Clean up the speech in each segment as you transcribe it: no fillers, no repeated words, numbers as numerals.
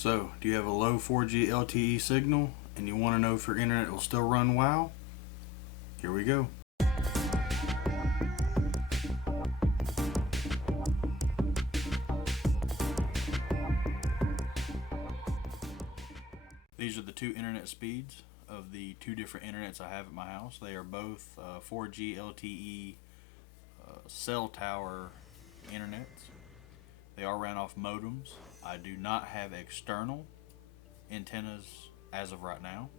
So, do you have a low 4G LTE signal and you want to know if your internet will still run WoW? Here we go. These are the two internet speeds of the two different internets I have at my house. They are both 4G LTE cell tower internets. They are ran off modems. I do not have external antennas as of right now.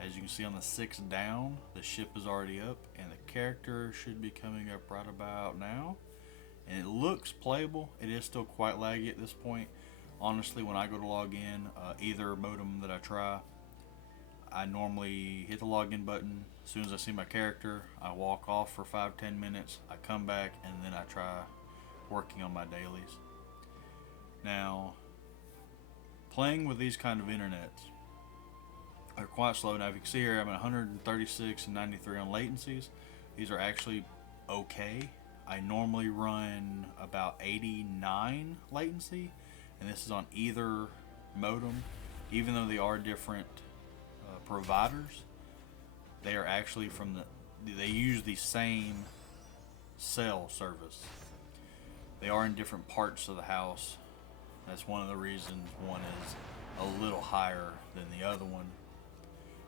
As you can see on the 6 down, the ship is already up and the character should be coming up right about now. And it looks playable. It is still quite laggy at this point. Honestly, when I go to log in, either modem that I try, I normally hit the login button. As soon as I see my character, I walk off for 5-10 minutes. I come back and then I try working on my dailies. Now, playing with these kind of internets are quite slow. Now, if you can see here, I'm at 136 and 93 on latencies. These are actually okay. I normally run about 89 latency, and this is on either modem. Even though they are different providers, they are actually they use the same cell service. They are in different parts of the house. That's one of the reasons one is a little higher than the other one.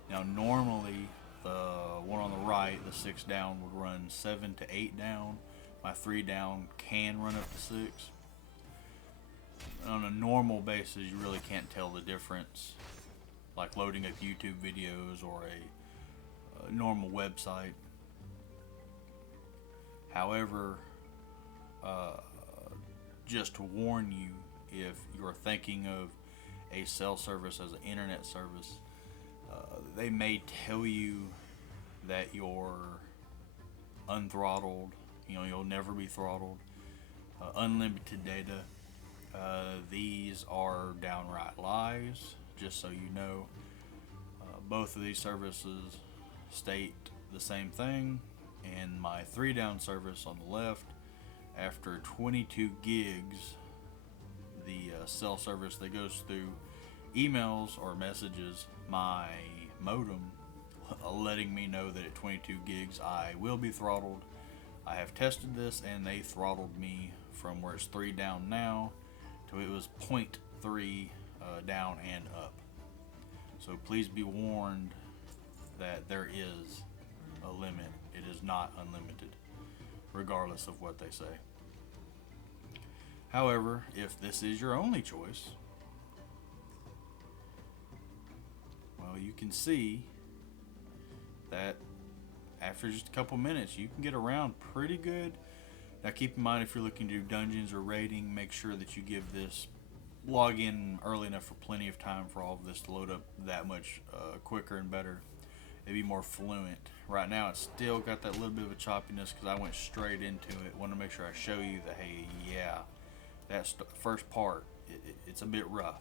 Now, normally the one on the right, the 6 down, would run 7 to 8 down. My 3 down can run up to 6. On a normal basis, you really can't tell the difference, like loading up YouTube videos or a normal website. However, just to warn you, if you're thinking of a cell service as an internet service, they may tell you that you're unthrottled, you'll never be throttled, unlimited data. These are downright lies, just so you know. Both of these services state the same thing, and my 3 down service on the left, after 22 gigs, the cell service that goes through emails or messages my modem, letting me know that at 22 gigs I will be throttled. I have tested this and they throttled me from where it's 3 down now to it was 0.3 down and up. So please be warned that there is a limit. It is not unlimited, regardless of what they say. However, if this is your only choice, well, you can see that after just a couple minutes you can get around pretty good. Now keep in mind, if you're looking to do dungeons or raiding, make sure that you give this log in early enough for plenty of time for all of this to load up that much quicker and better. It'd be more fluent. Right now it's still got that little bit of a choppiness because I went straight into it. Want to make sure I show you that, hey, yeah, that first part, it's a bit rough.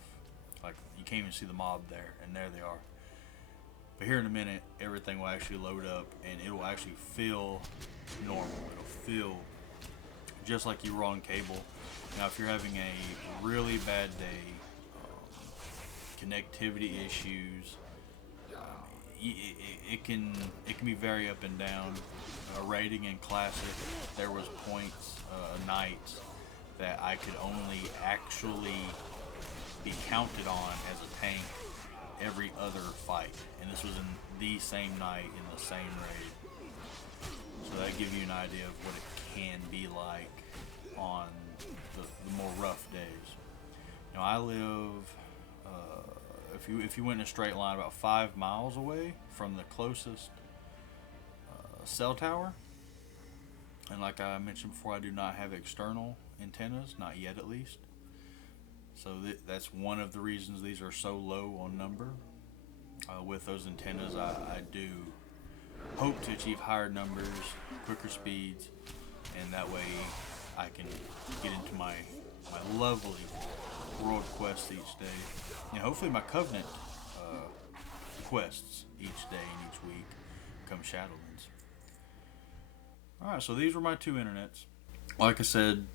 Like, you can't even see the mob there, and there they are. But here in a minute, everything will actually load up and it will actually feel normal. It'll feel just like you were on cable. Now, if you're having a really bad day, connectivity issues, it can be very up and down. Rating in classic, there was points, nights that I could only actually be counted on as a tank every other fight, and this was in the same night in the same raid. So that gives you an idea of what it can be like on the more rough days. Now, I live, if you went in a straight line, about 5 miles away from the closest cell tower. And like I mentioned before, I do not have external antennas, not yet at least. So that's one of the reasons these are so low on number. With those antennas, I do hope to achieve higher numbers, quicker speeds, and that way I can get into my lovely world quests each day. And hopefully my Covenant quests each day and each week come Shadowlands. Alright, so these were my two internets. Like I said,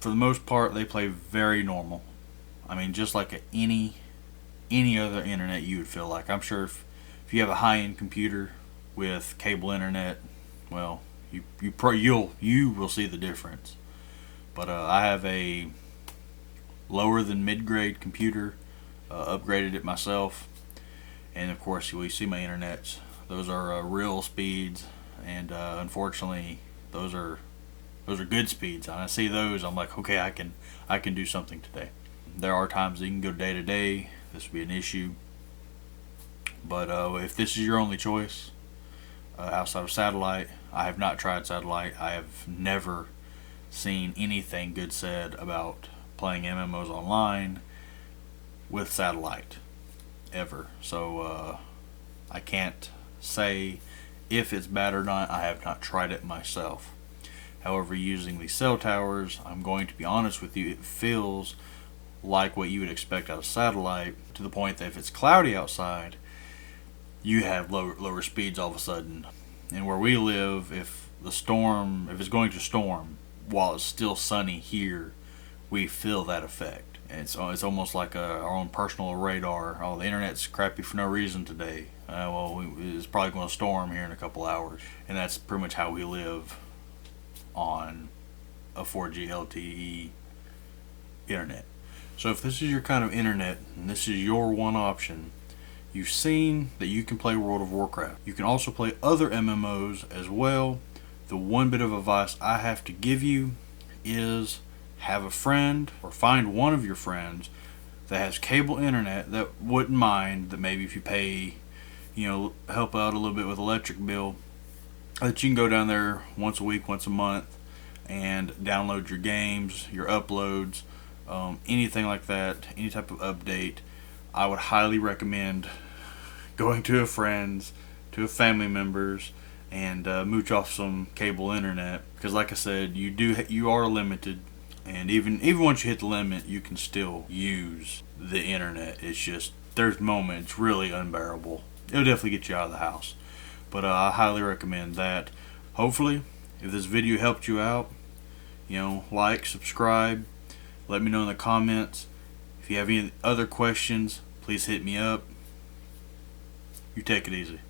for the most part, they play very normal. I mean, just like any other internet you would feel like. I'm sure if you have a high end computer with cable internet, well, you will see the difference. But I have a lower than mid grade computer, upgraded it myself, and of course we see my internets. Those are real speeds, and unfortunately, those are good speeds. And I see those, I'm like, okay, I can do something today. There are times that you can go day to day. This would be an issue, but if this is your only choice outside of satellite, I have not tried satellite. I have never seen anything good said about playing MMOs online with satellite ever. So I can't say if it's bad or not. I have not tried it myself. However, using these cell towers, I'm going to be honest with you, it feels like what you would expect out of satellite, to the point that if it's cloudy outside, you have lower speeds all of a sudden. And where we live, if it's going to storm while it's still sunny here, we feel that effect. And it's almost like our own personal radar. Oh, the internet's crappy for no reason today. It's probably going to storm here in a couple hours. And that's pretty much how we live on a 4G LTE internet. So if this is your kind of internet and this is your one option, you've seen that you can play World of Warcraft. You can also play other MMOs as well. The one bit of advice I have to give you is have a friend, or find one of your friends that has cable internet that wouldn't mind that maybe if you pay, help out a little bit with electric bill, that you can go down there once a week, once a month, and download your games, your uploads, anything like that, any type of update. I would highly recommend going to a friend's, to a family member's, and mooch off some cable internet, because like I said, you are limited, and even once you hit the limit, you can still use the internet. It's just, there's moments really unbearable. It'll definitely get you out of the house, but I highly recommend that. Hopefully, if this video helped you out, like, subscribe, let me know in the comments. If you have any other questions, please hit me up. You take it easy.